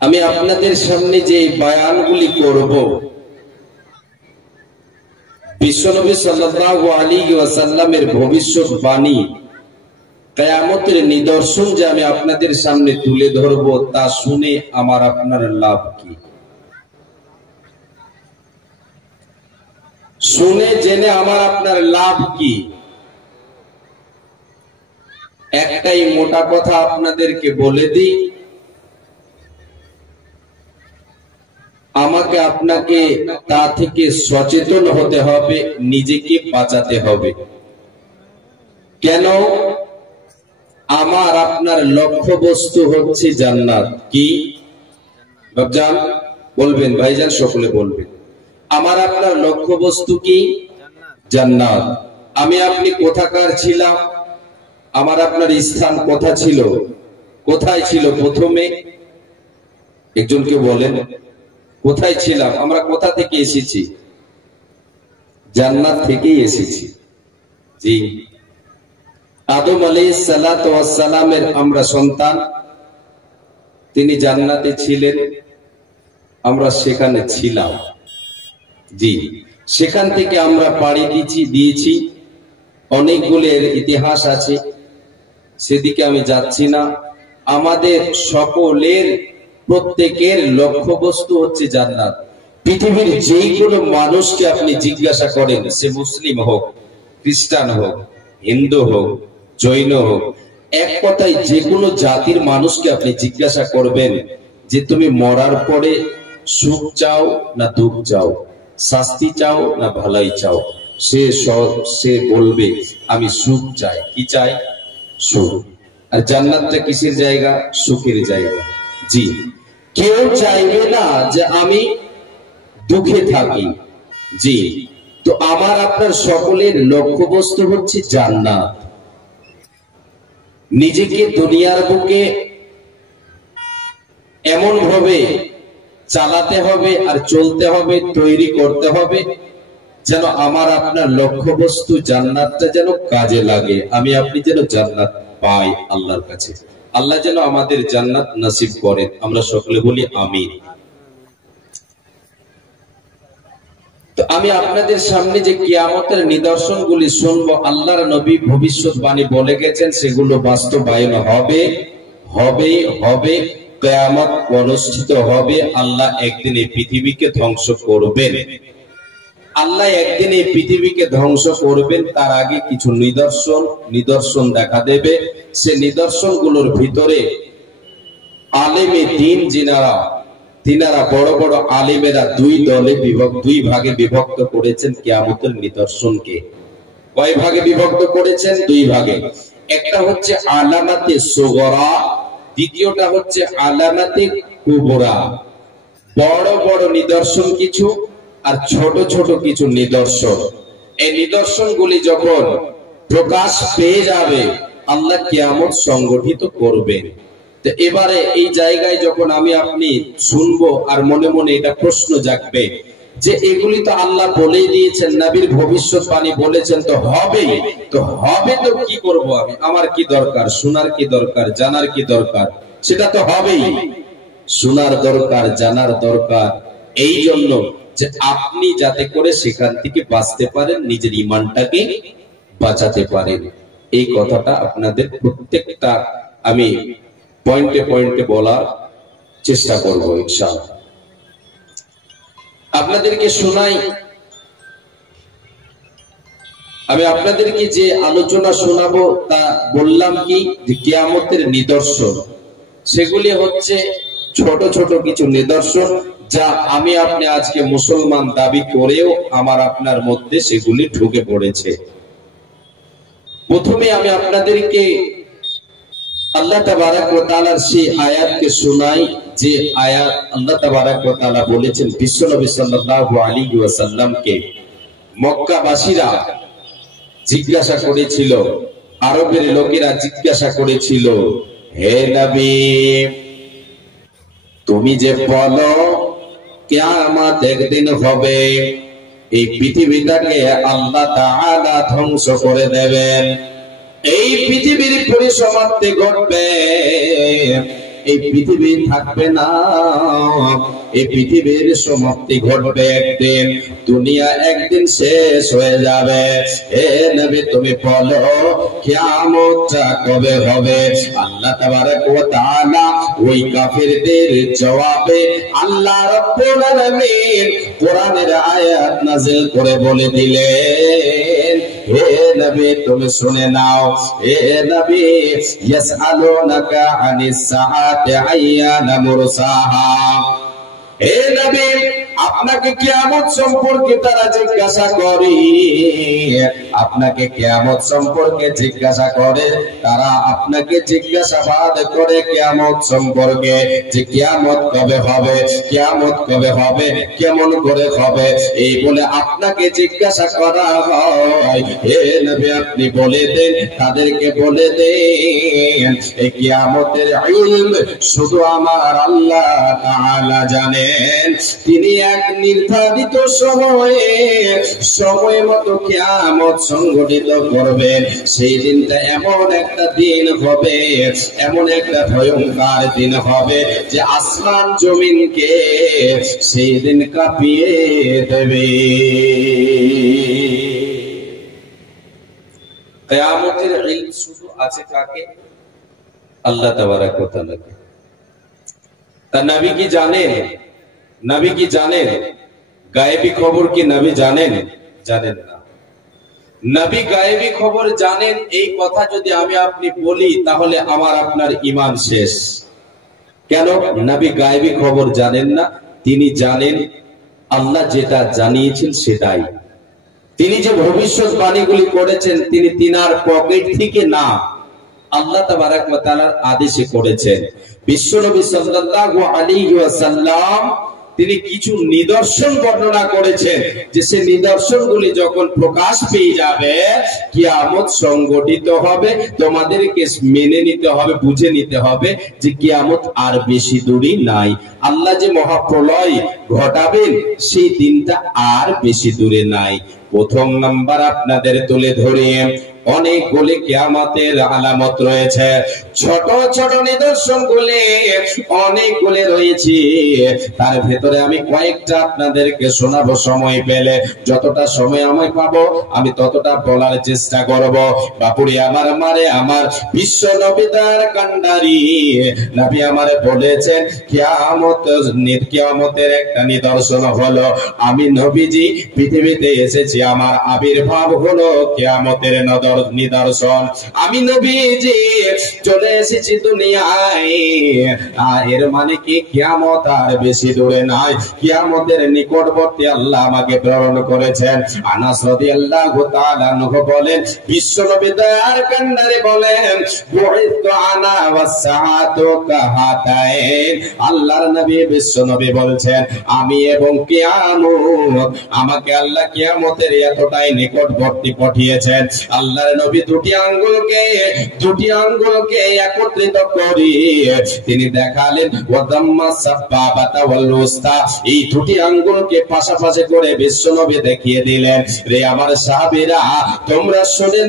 আমি আপনাদের সামনে যে বয়ানগুলি করব, বিশ্বনবী সাল্লাল্লাহু আলাইহি ওয়াসাল্লামের ভবিষ্যৎবাণী, কিয়ামতের নিদর্শন যে আমি আপনাদের সামনে তুলে ধরব, তা শুনে আমার আপনার লাভ কি? শুনে জেনে আমার আপনার লাভ কি? একটাই মোটা কথা আপনাদেরকে বলে দিই, আমাকে আপনাকে তা থেকে সচেতন হতে হবে, নিজেকে বাঁচাতে হবে। কেন? আমার আপনার লক্ষ্য বস্তু হচ্ছে জান্নাত। কি বাবজান বলবেন? ভাইজান সকলে বলবেন। আমার আপনার লক্ষ্য বস্তু কি? জান্নাত। আমি আপনি কোথাকার ছিলাম? আমার আপনার স্থান কোথা ছিল? কোথায় ছিল প্রথমে? একজনকে বলেন, কোথায় ছিলাম? আমরা কোথা থেকে এসেছি? জান্নাত থেকেই এসেছি। জি, আদম আলাইহিস সালাতু ওয়াস সালামের আমরা সন্তান। তিনি জান্নাতে ছিলেন, আমরা সেখানে ছিলাম। জি, সেখান থেকে আমরা পাড়ি দিয়েছি। অনেকগুলোর ইতিহাস আছে, সেদিকে আমি যাচ্ছি না। আমাদের সকলের প্রত্যেকের লক্ষ্য বস্তু হচ্ছে জান্নাত। পৃথিবীর যে কোনো মানুষকে আপনি জিজ্ঞাসা করেন, সে মুসলিম হোক, খ্রিস্টান হোক, হিন্দু হোক, জৈন হোক, এক কথায় যে কোনো জাতির মানুষকে আপনি জিজ্ঞাসা করবেন যে তুমি মরার পরে সুখ চাও না দুঃখ চাও, শাস্তি চাও না ভালাই চাও, সে বলবে আমি সুখ চাই। কি চাই? সুখ। আর জান্নাতটা কিসের জায়গা? সুখের জায়গা। জি, কেউ চাইবে না যে আমি দুঃখে থাকি। জি, তো আমার আপনার সকলের লক্ষ্যবস্তু হচ্ছে জান্নাত। নিজেকে দুনিয়ার বুকে এমন ভাবে চালাতে হবে আর চলতে হবে, তৈরি করতে হবে যেন আমার আপনার লক্ষ্যবস্তু জান্নাতটা যেন কাজে লাগে, আমি আপনি যেন জান্নাত পাই আল্লাহর কাছে। আল্লাহ যেন আমাদের জান্নাত নসিব করেন। আমরা সকলে বলি আমিন। তো আমি আপনাদের সামনে যে কিয়ামতের নিদর্শনগুলি শুনবো, আল্লাহর নবী ভবিষ্যৎবাণী বলে গেছেন, সেগুলো বাস্তবায়ন হবে হবে হবে। কিয়ামত অনুষ্ঠিত হবে। আল্লাহ একদিন এই পৃথিবীকে ধ্বংস করবেন। আল্লাহ একদিন এই পৃথিবীকে ধ্বংস করবেন। তার আগে কিছু নিদর্শন দেখা দেবে। সে নিদর্শনগুলোর ভিতরে আলেমে দ্বীন তিনারা বড় বড় আলেমেরা দুই ভাগে বিভক্ত করেছেন কিয়ামতের নিদর্শনকে। কয় ভাগে বিভক্ত করেছেন? দুই ভাগে। একটা হচ্ছে আলামাতে সুগরা, দ্বিতীয়টা হচ্ছে আলামাতে কুবরা। বড় বড় নিদর্শন কিছু আর ছোট ছোট কিছু নিদর্শন। এই নিদর্শনগুলি যখন প্রকাশ পেয়ে যাবে, আল্লাহ কিয়ামত সংগঠিত করবেন। তো এবারে এই জায়গায় যখন আমি আপনি শুনবো, আর মনে মনে এটা প্রশ্ন জাগবে যে এগুলি তো আল্লাহ বলেই দিয়েছেন, নবীর ভবিষ্যৎবাণী বলেছেন, তো হবেই। তো হবে তো কি করব আমি? আমার কি দরকার? শোনার কি দরকার? জানার কি দরকার? সেটা তো হবেই। শোনার দরকার, জানার দরকার, এই জন্য যে আপনি যাতে করে সেখান থেকে বাঁচতে পারেন, নিজের ঈমানটাকে বাঁচাতে পারেন। এই কথাটা আপনাদের প্রত্যেকটা আমি পয়েন্টে পয়েন্টে বলার চেষ্টা করব ইনশাআল্লাহ। আপনাদেরকে শোনাই, আমি আপনাদেরকে যে আলোচনা শোনাবো তা বললাম কি, যে কিয়ামতের নিদর্শন। সেগুলি হচ্ছে ছোট ছোট কিছু নিদর্শন, যা আমি আপনি আজকে মুসলমান দাবি করেও আমার আপনার মধ্যে সেগুলি ঢুকে পড়েছে। প্রথমে আমি আপনাদেরকে আল্লাহ তাবারাক ওয়া তাআলার সেই আয়াতকে শোনাই, যে আয়াত আল্লাহ তাবারাক ওয়া তাআলা বলেছেন বিশ্বনবী সাল্লাল্লাহু আলাইহি ওয়াসাল্লামকে। মক্কাবাসীরা জিজ্ঞাসা করেছিল, আরবের লোকেরা জিজ্ঞাসা করেছিল, হে নবী, তুমি যে বলো কিয়ামত একদিন হবে, এই পৃথিবীটাকে আল্লাহ তাআলা ধ্বংস করে দেবেন, এই পৃথিবীর পরিসমাপ্তি ঘটবে, এই পৃথিবী থাকবে না, এই পৃথিবীর সমাপ্তি ঘটবে একদিন, দুনিয়া একদিন শেষ হয়ে যাবে। হে নবী তুমি বলো কিয়ামতটা কবে হবে? আল্লাহ তাবারক ওয়া তাআলা ওই কাফিরদের জবাবে আল্লাহ রাব্বুল আলামিন কোরআনের আয়াত নাযিল করে বলে দিলেন, হে নবী তুমি শুনে নাও, হে নবী ইয়াসআলুনাকা আনিস সাআতি আইয়ানা মুরসাহা। হে নবী আপনাকে কিয়ামত সম্পর্কে তারা জিজ্ঞাসা করে, আপনাকে কিয়ামত সম্পর্কে জিজ্ঞাসা করে, তারা আপনাকে জিজ্ঞাসাবাদ করে কিয়ামত সম্পর্কে, যে কিয়ামত কবে হবে, কিয়ামত কবে হবে, কেমন করে হবে, এই বলে আপনাকে জিজ্ঞাসা করা হয়। হে নবী আপনি বলে দেন, তাদেরকে বলে দেন এই কিয়ামতের ইলম শুধু আমার আল্লাহ তাআলা জানেন। তিনি এক নির্ধারিত সময় মতো কিয়ামত সংঘটিত করবেন। সেই দিনটা এমন একটা দিন হবে, এমন একটা ভয়ঙ্কর দিন হবে যে আসমান জমিনকে সেই দিন কাঁপিয়ে দেবে। কিয়ামতের ইলম শুধু আছে কাকে? আল্লাহ তাবারক ওয়া তাআলা। তা নবী কি জানেন? নবী কি জানেন গায়েবী খবর? কি নবী জানেন? জানেন না। নবী গায়েবী খবর জানেন এই কথা যদি আমি আপনি বলি তাহলে আমার আপনার ঈমান শেষ। কেন? নবী গায়েবী খবর জানেন না, তিনি জানেন আল্লাহ যেটা জানিয়েছেন সেটাই। তিনি যে ভবিষ্যৎবাণীগুলি করেছেন তিনি তিনার পকেট থেকে না, আল্লাহ তাবারক ওয়া তাআলার আদেশে করেছেন। বিশ্বনবী সাল্লাল্লাহু আলাইহি ওয়াসাল্লাম তিনি কিছু নিদর্শন বর্ণনা করেছেন, যে সে নিদর্শনগুলি যখন প্রকাশ পেয়ে যাবে কিয়ামত সংঘটিত হবে, তোমাদেরকে মেনে নিতে হবে, বুঝে নিতে হবে যে কিয়ামত আর বেশি দূরে নাই। আল্লাহ যে মহাপ্রলয় ঘটাবেন সেই দিনটা আর বেশি দূরে নাই। প্রথম নাম্বার আপনাদের তুলে ধরে অনেকগুলি কিয়ামতের আলামত রয়েছে, ছোট ছোট নিদর্শনগুলি অনেকগুলি রয়েছে। তার ভেতরে আমি কয়েকটা আপনাদেরকে শোনাবো, সময় পেলে যতটা সময় আমি পাবো আমি ততটা বলার চেষ্টা করব। বাপুরি আমার মারে আমার বিশ্ব নবীদার কান্ডারি নবী আমারে বলেছেন কিয়ামতের একটা নিদর্শন হলো আমি নবীজি পৃথিবীতে এসেছি, আমার আবির্ভাব হলো কিয়ামতের নিদর্শন। আমি নবীজি চলে এসেছি দুনিয়ায়, এর মানে কি কিয়ামত আর বেশি দূরে নাই, কিয়ামতের নিকটবর্তী আল্লাহ আমাকে প্রেরণ করেছেন। আনাস রাদিয়াল্লাহু তাআলা আনহু বলেন, বিশ্বনবী দয়ার কান্ডারে বলেন, বুইতু আনা ওয়াস সাআতু কাহাতাইন। আল্লাহর নবী বিশ্বনবী বলছেন আমি এবং কিয়ামত, আমাকে আল্লাহ কিয়ামতের এতটাই নিকটবর্তী পাঠিয়েছেন। আল্লাহর নবী দুটি আঙ্গুলকে একত্রিত করি তিনি দেখালেন ওয়াদাম্মা সাব্বাবাতা ওয়াল উস্তা, এই দুটি আঙ্গুলকে পাশাপাশি করে বিশ্বনবী দেখিয়ে দিলেন, রে আমার সাহাবীরা তোমরা শুনে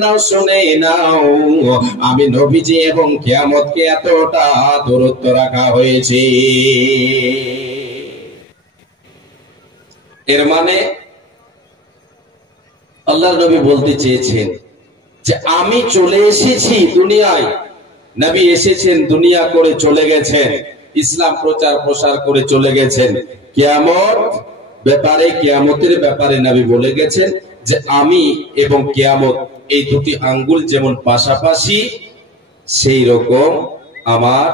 নাও আমি নবীজি এবং কিয়ামতকে এতটা দূরত্ব রাখা হয়েছে। এর মানে আল্লাহর নবী বলতে চেয়েছেন যে আমি চলে এসেছি দুনিয়ায়, নবী এসেছেন দুনিয়া করে চলে গেছেন, ইসলাম প্রচার প্রসার করে চলে গেছেন। কিয়ামতের ব্যাপারে নবী বলে গেছেন যে আমি এবং কিয়ামত এই দুটি আঙ্গুল যেমন পাশাপাশি সেই রকম আমার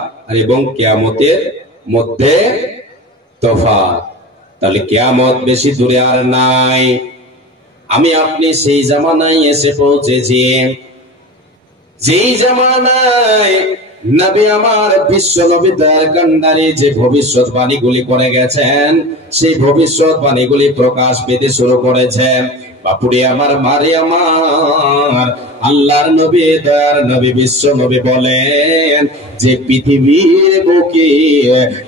এবং কিয়ামতের মধ্যে তফাৎ। তাহলে কিয়ামত বেশি দূরে আর নাই। আমি আপনি সেই জামানায় এসে পৌঁছেছি, যেই জামানায় নবী আমার বিশ্ব নবী দয়ার কান্ডারে যে ভবিষ্যৎবাণীগুলি করে গেছেন সেই ভবিষ্যৎবাণীগুলি প্রকাশ পেতে শুরু করেছেন। বাপুরে আমার মারে আমার আল্লাহর নবী দয়ার নবী বিশ্ব নবী বলেন যে পৃথিবীর বুকে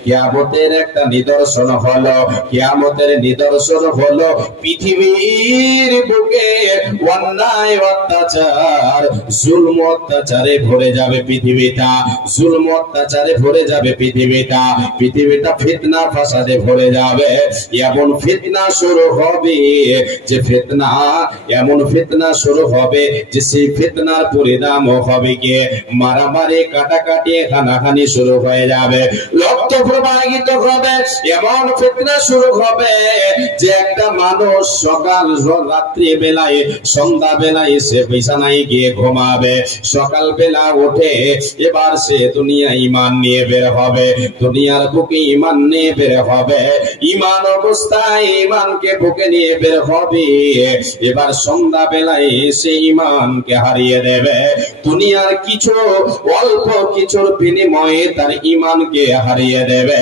কিয়ামতের একটা নিদর্শন হলো, কিয়ামতের নিদর্শন হলো পৃথিবীর বুকে অন্যায় অত্যাচার জুলম অত্যাচারে ভরে যাবে পৃথিবীটা, জুলম অত্যাচারে ভরে যাবে পৃথিবীটা, পৃথিবীটা ফিতনা ফাসাদে ভরে যাবে। এমন ফিতনা শুরু হবে যে ফিতনা, এমন ফিতনা শুরু হবে যে সেই ফিতনার পরিণাম হবে গিয়ে মারামারি, কাটাকাটি, হানাহানি শুরু হয়ে যাবে, রক্ত প্রবাহিত হবে। এমন ফিতনা শুরু হবে যে একটা মানুষ সকাল রাত্রি বেলায় সন্ধ্যা বেলায় সে বিছানায় গিয়ে ঘুমাবে, সকাল বেলা উঠে এবার সে দুনিয়া ইমান নিয়ে বের হবে, দুনিয়ার বুকে ইমান নিয়ে বের হবে, ইমান অবস্থায় ইমানকে বুকে নিয়ে বের হবে। এবার সন্ধ্যা বেলায় সে ইমানকে হারিয়ে দেবে, দুনিয়ার কিছু অল্প কিছুর বিনিময়ে তার ইমানকে হারিয়ে দেবে।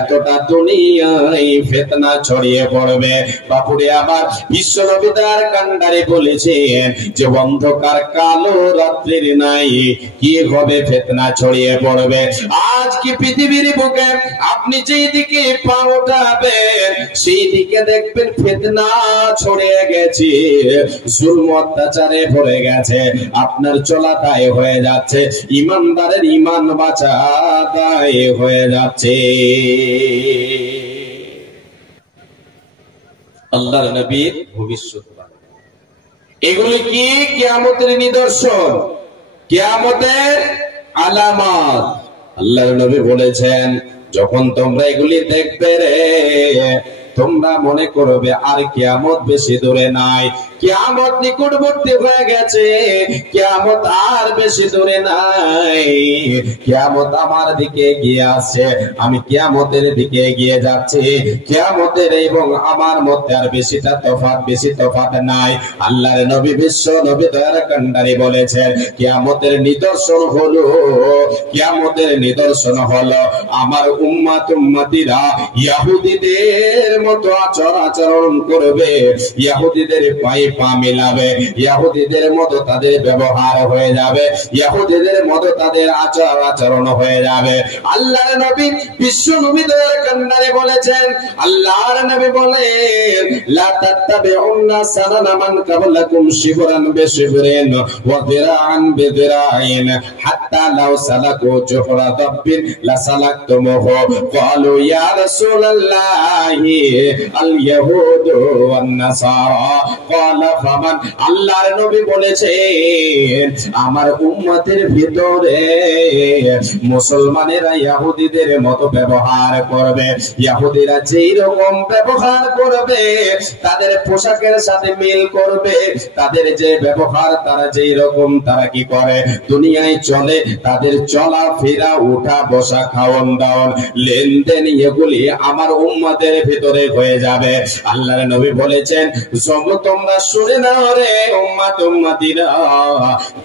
এতটা দুনিয়ায় ফিতনা ছড়িয়ে পড়বে। বাপুরে আবার বিশ্ব নবী তার কান্ডারে বলেছেন যে অন্ধকার কালো রাত্রির নাই কি হবে, ফিতনা ছড়িয়ে পড়বে। আজ কি পৃথিবীর বুকে আপনি যেই দিকে পা উঠাবেন সেই দিকে দেখবেন ফিতনা ছড়িয়ে গেছে, জুলম অত্যাচারে ভরে গেছে, আপনার চলাটাই হয়ে যাচ্ছে, ইমানদারের ইমান বাঁচাটাই হয়ে যাচ্ছে। আল্লাহর নবীর ভবিষ্যৎবাণী এগুলো কি? কিয়ামতের নিদর্শন, কিয়ামতের আলামত। আল্লাহর নবী বলেছেন যখন তোমরা এগুলি দেখবে রে তোমরা মনে করবে আর কিয়ামত বেশি দূরে নাই, কিয়ামত নিকটবর্তী হয়ে গেছে, কিয়ামত আর বেশি দূরে নাই, কিয়ামত আমার দিকে এগিয়ে আসছে, আমি কিয়ামতের দিকে এগিয়ে যাচ্ছি, কিয়ামতের এবং আমার মধ্যে আর বেশি তফাৎ নাই। আল্লাহর নবী বিশ্ব নবী দয়ার কান্ডারি বলেছেন কিয়ামতের নিদর্শন হলো, কিয়ামতের নিদর্শন হলো আমার উম্মতিরা ইহুদিদের মতো আচরণ করবে, ইহুদিদের পায়ে পা মিলাবে, ইহুদিদের মতো তাদের ব্যবহার হয়ে যাবে, ইহুদিদের মতো তাদের আচরণ হয়ে যাবে। আল্লাহর নবী বিশ্ব নবী দয়ার কান্ডারে বলেছেন, আল্লাহর নবী বলেন লা তাত্তাবিউন্না সানানা মান ক্বাবলাকুম শিবরান বিশিবরিন ওয়া যিরাআন বিযিরাইন হাত্তা লাউ সালাকু জুহরা দাব্বিন লা সালাকতুমুহু। ক্বালু ইয়া রাসূলুল্লাহি আল ইয়াহুদু ওয়ান নাসারা ক্বালা ফামান। আল্লাহর নবী বলেছেন আমার উম্মতের ভিতরে মুসলমানেরা ইহুদিদের মতো ব্যবহার করবে, ইহুদিরা যেই রকম ব্যবহার করবে তাদের পোশাকের সাথে মিল করবে, তাদের যে ব্যবহার তারা যেই রকম তারা কি করে দুনিয়ায় চলে, তাদের চলাফেরা উঠা বসা খাওয়ান দাওয়ান লেনদেন এগুলি আমার উম্মতের ভিতরে হয়ে যাবে। আল্লাহর নবী বলেছেন তোমরা শুনে নাও রে উম্মতিরা,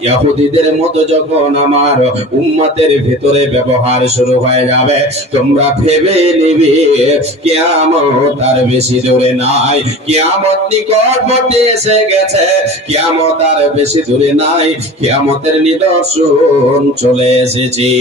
ইহুদিদের মতো যখন আমার উম্মতের ভিতরে ব্যবহার শুরু হয়ে যাবে তোমরা ভেবে নিবে কিয়ামত আর বেশি দূরে নাই, কিয়ামত নিকটবর্তী এসে গেছে, কিয়ামত আর বেশি দূরে নাই, কিয়ামতের নিদর্শন চলে এসেছে।